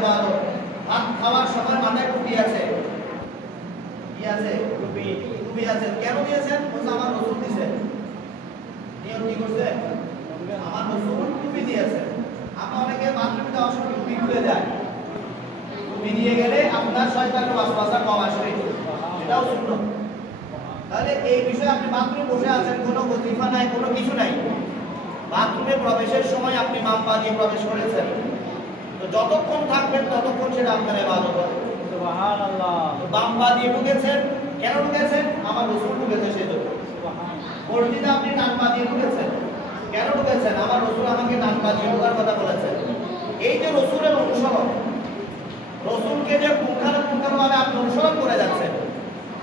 ইবাদত। ভাত খাওয়ার সময় মাথায় টুপি আছে, কি আছে? টুপি আছে। কেন দিয়েছেন? বলছে আমার রাসূল দিয়েছেন। নিয়ম কি করছে? আমার রাসূল টুপি দিয়েছে। আমরা অনেকে বাথরুমে যাওয়ার সময় টুপি খুলে যায়, টুপি দিয়ে গেলে আপনার শয়তানের ওয়াসওয়াসা কম আসবে, এটাও সুন্নাত। তাহলে এই বিষয়ে আপনি বাথরুমে বসে আছেন, কোনো ওয়াজিফা নাই, কোনো কিছু নাই, বাথরুমে প্রবেশের সময় আপনি বাম পা দিয়ে প্রবেশ করেছেন, তো যতক্ষণ থাকবেন ততক্ষণ সেটা আপনার ইবাদত হবে। সুবহানাল্লাহ। বাম পা দিয়ে ঢুকেছেন, কেন ঢুকেছেন? আমার রাসূল ঢুকেছে সেজন্য। মসজিদে আপনি ডান পা দিয়ে ঢুকেছেন, কেন ঢুকেছেন? আমার রাসূল আমাকে ডান পা দিয়ে ঢোকার কথা বলেছেন। এই যে রাসূলের অনুসরণ, রাসূলকে যে পুঙ্খানুপুঙ্খভাবে আপনি অনুসরণ করে যাচ্ছেন,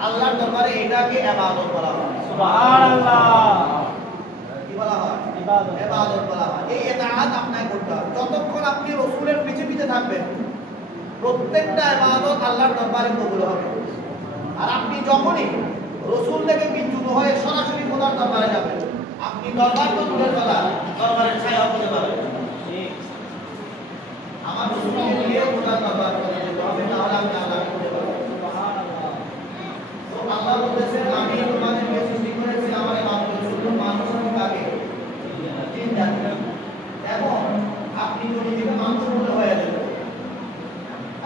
আল্লাহর দরবারে এটাকে ইবাদত বলা হয়। সুবহানাল্লাহ। কি বলা হয়? ইবাদত। ইবাদত বলা হয়। এই ইতাআত আপনাকে করতে হবে। যতক্ষণ আপনি রাসূলের পিছে পিছে থাকবেন, প্রত্যেকটা ইবাদত আল্লাহর দরবারে কবুল হবে। আর আপনি যখনই রাসূল থেকে বিচ্যুত হয়ে সরাসরি খোদার দরবারে যাবেন, আপনি দরবার তো দূরের কথা, দরবারের ছায়া হতে পারবেন। ঠিক। আমার রাসূলকে নিয়ে খোদার দরবার করতে হবে, তাহলে আপনি আল্লাহকে খুঁজে পাবেন। সুবহানাল্লাহ। তো আল্লাহ বলেছেন, আমি তোমাদেরকে সৃষ্টি করেছি আমার ইবাদতের জন্য, মানুষ এবং কাকে? জিন জাতি। এবং আপনি যদি নিজেকে মানুষ বলে হয়ে যাবেন,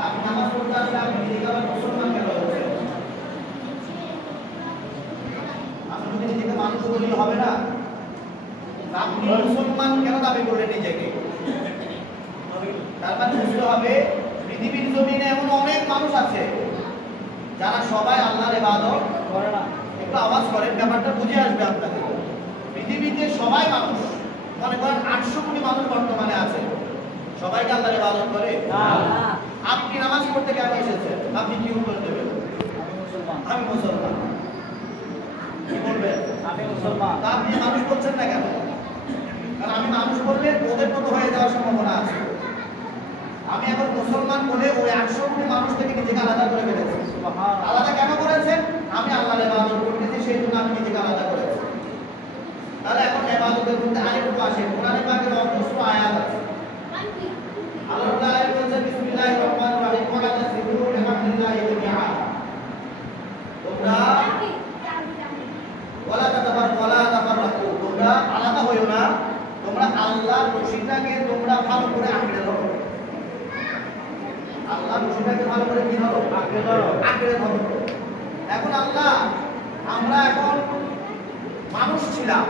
আপনি নামাজ পড়তে আসলে আপনি নিজেকে আবার মুসলমান কেন বলছেন? আপনি যদি নিজেকে মানুষ বলি হবে না, আপনি মুসলমান কেন দাবি করলেন নিজেকে? তার মানে বুঝতে হবে পৃথিবীর জমিনে এমন অনেক মানুষ আছে যারা সবাই আল্লাহর ইবাদত করে না। একটু আওয়াজ করেন, ব্যাপারটা বুঝে আসবে আপনাদের। পৃথিবীতে সবাই মানুষ, মনে করেন 800 কোটি মানুষ বর্তমানে আছে, সবাই কি আল্লাহর ইবাদত করে? না। আপনি নামাজ পড়তে কেন এসেছেন? আপনি কি উত্তর দেবেন? আমি মুসলমান। কি বলবেন? আমি মুসলমান। আপনি মানুষ বলছেন না কেন? কারণ আমি মানুষ বললে ওদের মতো হয়ে যাওয়ার সম্ভাবনা আছে। আমি এখন মুসলমান বলে ওই 800 কোটি মানুষ থেকে নিজেকে আলাদা করে ফেলেছি। আলাদা কেন করেছেন? আমি আল্লাহর ইবাদত করতেছি, সেই জন্য আমি নিজেকে আলাদা করেছি। তাহলে এখন ইবাদতের মধ্যে আরেকটু আসে, কোরআনে পাকের অজস্র আয়াত আছে। আল্লাহ তাআলা বলেছেন, বিসমিল্লাহির রহমানির রহিম, ওয়া লা তাসবিহু বিহামদিল্লাহি জামিআ। তোমরা ওয়ালা তাতাফাররাকু, তোমরা আলাদা হইও না, তোমরা আল্লাহর রশিটাকে তোমরা ভালো করে আঁকড়ে ধরো। আল্লাহর রশিটাকে ভালো করে কি ধরো? আঁকড়ে ধরো, আঁকড়ে ধরো। এখন আল্লাহ, আমরা এখন মানুষ ছিলাম,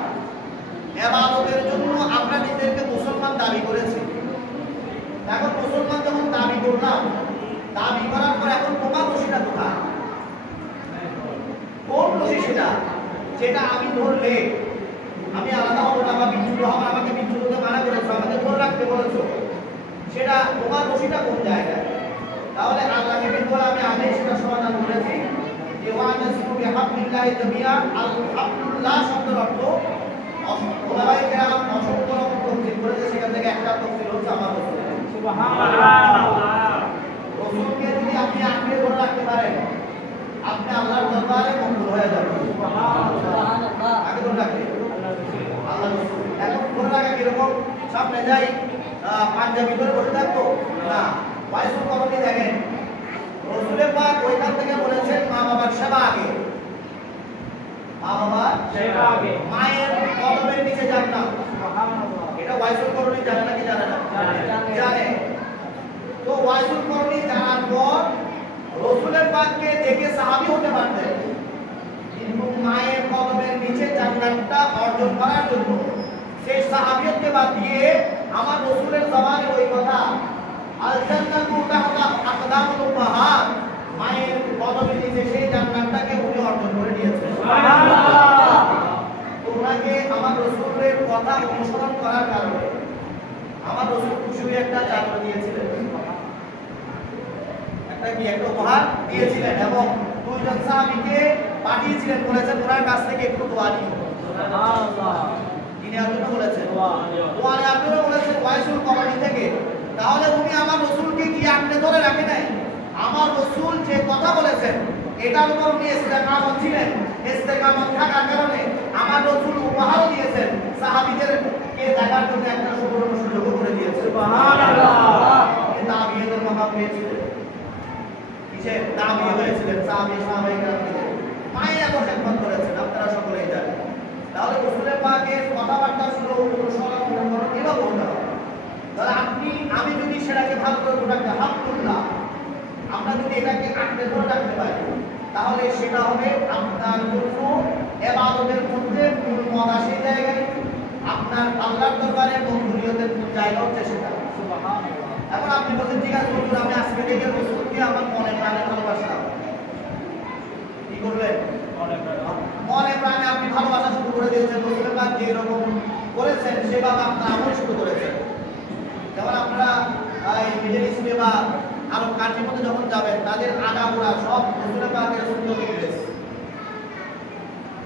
ইবাদতের জন্য আমরা নিজেদেরকে মুসলমান দাবি করেছি। এখন মুসলমান যখন দাবি করলাম, দাবি করার পর এখন তোমার রশিটা কোথায়? কোন রশি সেটা? যেটা আমি ধরলে আমি আলাদা হবো না বা বিচ্যুত হবো, আমাকে বিচ্যুত হতে মানা করেছো, আমাকে ধরে রাখতে বলেছো, সেটা তোমার রশিটা কোন জায়গায়? তাহলে আল্লাহকে বলে আমি আগে সেটা সমাধান করেছি যে ওয়া নাসবিহু বিহামদিল্লাহি জামিআ। আলহামদুলিল্লাহ শব্দের অর্থ ওলামায়ে কেরাম অসংখ্য রকম তাফসীর করেছে, সেখান থেকে একটা তাফসীর হচ্ছে আমার রাসূল। সুবহানাল্লাহ। রাসূলকে যদি আপনি আঁকড়ে ধরে রাখতে পারেন, আপনি আল্লাহর দরবারে কবুল হয়ে যাবেন। সুবহানাল্লাহ। আগে ধরে রাখতে আল্লাহ রাসূল। এখন ধরে রাখা কিরকম? সামনে যাই পাঞ্জাবি ধরে বসে থাকবো না, ওয়াইসুল কবরটি দেখেন, রাসূলের পাক ওইখান থেকে বলেছেন মা বাবার সেবা আগে, মা বাবার সেবা আগে, মায়ের কদমের নিচে জান্নাত। সুবহানাল্লাহ। এটা ওয়াইসুল কবরটি জানে নাকি জানে না? জানে। তো ওয়াইসুল কবরটি জানার পর রাসূলের পাককে দেখে সাহাবী হতে পারতেন, কিন্তু মায়ের কদমের নিচে জান্নাতটা অর্জন করার জন্য সেই সাহাবিয়তকে বাদ দিয়ে আমার রাসূলের জবানে ওই কথা আল জান্নাতু তাহতা আকদামুল উম্মাহাত, মায়ের কদমের নিচে সেই জান্নাতটাকে উনি অর্জন করে নিয়েছেন। সুবহানাল্লাহ। তোমরাকে আমার রাসূলের কথা অনুসরণ করার কারণে আমার রাসূল খুশি হয়ে একটা চাদর দিয়েছিলেন, একটা উপহার দিয়েছিলেন এবং দুইজন সাহাবীকে পাঠিয়েছিলেন, বলেছেন ওনার কাছ থেকে একটু দোয়া নিও। সুবহানাল্লাহ। তিনি আপনাকে বলেছেন দোয়া নিয়ে, আপনারা বলেছেন ওয়াইসুল কবরটি থেকে। তাহলে উনি আমার রাসূলকে কি আঁকড়ে ধরে রাখে নাই? আমার রাসূল যে কথা বলেছেন এটার উপর উনি ইস্তেকামত ছিলেন। ইস্তেকামত থাকার কারণে আমার রাসূল উপহার দিয়েছেন, সাহাবীদেরকে দেখার জন্য একটা সুবর্ণ সুযোগ করে দিয়েছেন। সুবহানাল্লাহ। তাবিঈদের মাকামে কিসের দামি হয়েছিলেন, সাহাবায়ে-কেরাম থেকে মায়ের এত খেদমত করেছেন, আপনারা সকলেই জানেন। তাহলে রাসূলের পাকের কথাবার্তা শুনে অনুসরণ অনুকরণ এভাবে হতে হবে। তাহলে আমি যদি সেটাকে ভালো করে রাখতে আলহামদুলিল্লাহ, আমরা যদি এটাকে আঁকড়ে ধরে রাখতে পারি, তাহলে সেটা হবে আপনার জন্য ইবাদতের মধ্যে মূল মজা সেই জায়গায়, আপনার আল্লাহর দরবারে মঞ্জুরিয়তের মূল জায়গা হচ্ছে সেটা। সুবহানাল্লাহ। এখন আপনি বলছেন ঠিক আছে হুজুর, আমি আজকে থেকে রাসূলকে আমার মনে প্রাণে ভালোবাসা, কি করবেন? মনে প্রাণে আপনি ভালোবাসা শুরু করে দিয়েছেন, রাসূলের পাক যে রকম করেছেন সেভাবে আপনার আমল শুরু করেছেন। যেমন আপনারা এই মিডল ইস্টে বা আরব কান্ট্রির মধ্যে যখন যাবেন, তাদের আগাগোড়া সব রাসূলের পাকের সুন্নতি ড্রেস।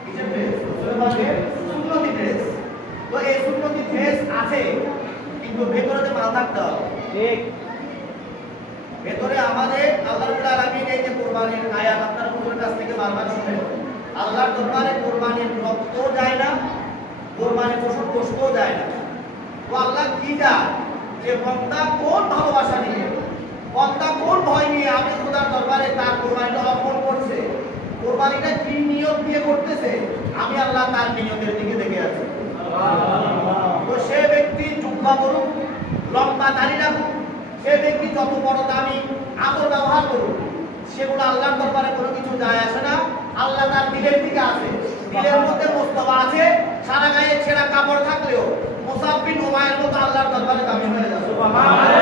কিসের ড্রেস? রাসূলের পাকের সুন্নতি ড্রেস। তো এই সুন্নতি ড্রেস আছে, কিন্তু ভেতরে মাল থাকতে হবে। ঠিক। ভেতরে আমাদের আল্লাহ রাব্বুল আলামিন এই যে কুরবানির আয়াত আপনারা হুজুরের কাছ থেকে বারবার শুনেন, আল্লাহর দরবারে কুরবানির রক্ত যায় না, কুরবানির পশুর গোশতও যায় না। তো আল্লাহ কি চায় যে বান্দা কোন ভালোবাসা নিয়ে, বান্দা কোন ভয় নিয়ে আমি খোদার দরবারে তার কুরবানিটা অর্পণ করছে, কুরবানিটা কি নিয়ত দিয়ে করতেছে, আমি আল্লাহ তার নিয়তের দিকে দেখে আছি। তো সে ব্যক্তি জুব্বা করুক, লম্বা দাড়ি রাখুক, সে ব্যক্তি যত বড় দামি আতর ব্যবহার করুক, সেগুলো আল্লাহর দরবারে কোনো কিছু যায় আসে না। আল্লাহ তার দিলের দিকে আছে, দিলের মধ্যে মোস্তফা আছে, সারা গায়ে ছেঁড়া কাপড় থাকলেও মুসাব বিন উমাইরের মতো আল্লাহর দরবারে দামি হয়ে যাবে। সুবহানাল্লাহ।